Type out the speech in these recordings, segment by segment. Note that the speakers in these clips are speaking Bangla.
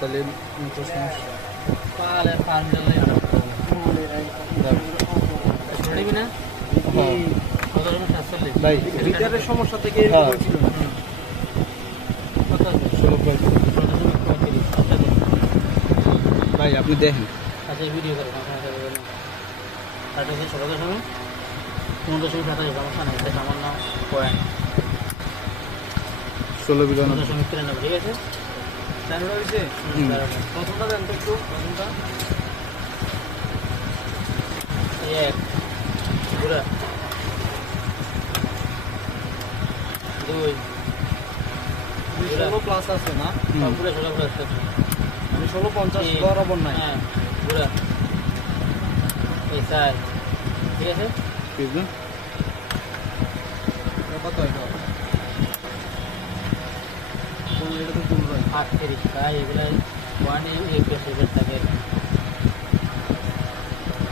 তাহলে ভাই রিটারের সমস্যা থেকে ভাই আপনি দেখেন আচ্ছা ভিডিও করে সময় 15 সমস্যা নেই সামান্য পয়েন্ট 16 বিলিয়ন ঠিক আছে প্রথমটা দেন তো একটু প্রথমটা এক পুরা 2 16 প্লাস আছে না পুরো 16 প্লাস আছে আমি 1650 বরাবর নাই হ্যাঁ পুরা এই স্যার ঠিক আছে ঠিক না কত এটা কোন এটা তো তুলবে 38 ভাই এগুলা 1 পেপার থাকে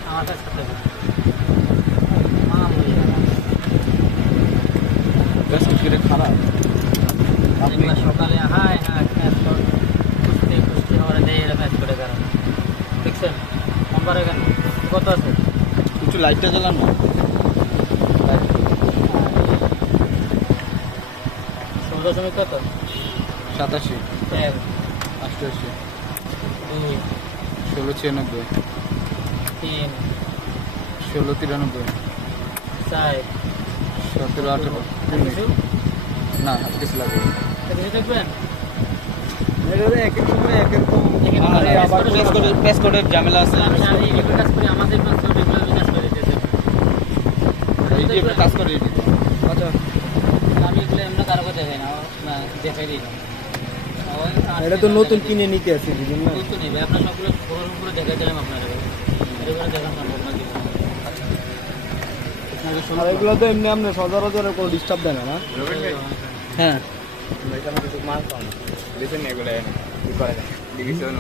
আমার কাছে থাকে মামুলি বেশ কিছু খারাপ আপনি সকালে হাই কুস্তি হওয়ার নেই এরা ম্যাচ করে দাঁড়ান দেখছেন নাম্বার এখানে কত আছে একটু লাইটটা জ্বালান না 16 কত 87 1 88 2 1696 3 1693 4 17 18 না কিছু লাগবে দেখবেন এক এক সময় এক এক আবার প্রেস কোডের ঝামেলা আছে আমি কাজ করি আমাদের কাজ করে কাজ করে দিতেছে এই যে কাজ করে দিতে আচ্ছা আমি এগুলো এমন কারো দেখাই না দেখাই দিই না এটা তো নতুন কিনে নিতে আছে বুঝুন না নতুন নেবে আপনার সবগুলো ফোনের উপরে দেখা দিলাম আপনারা এগুলো দেখান না আর এগুলো তো এমনি আপনি সচরাচর কোনো ডিস্টার্ব দেয় না হ্যাঁ মাল পাওয়া দেখেন এগুলো কি করা যায় ডিভিশন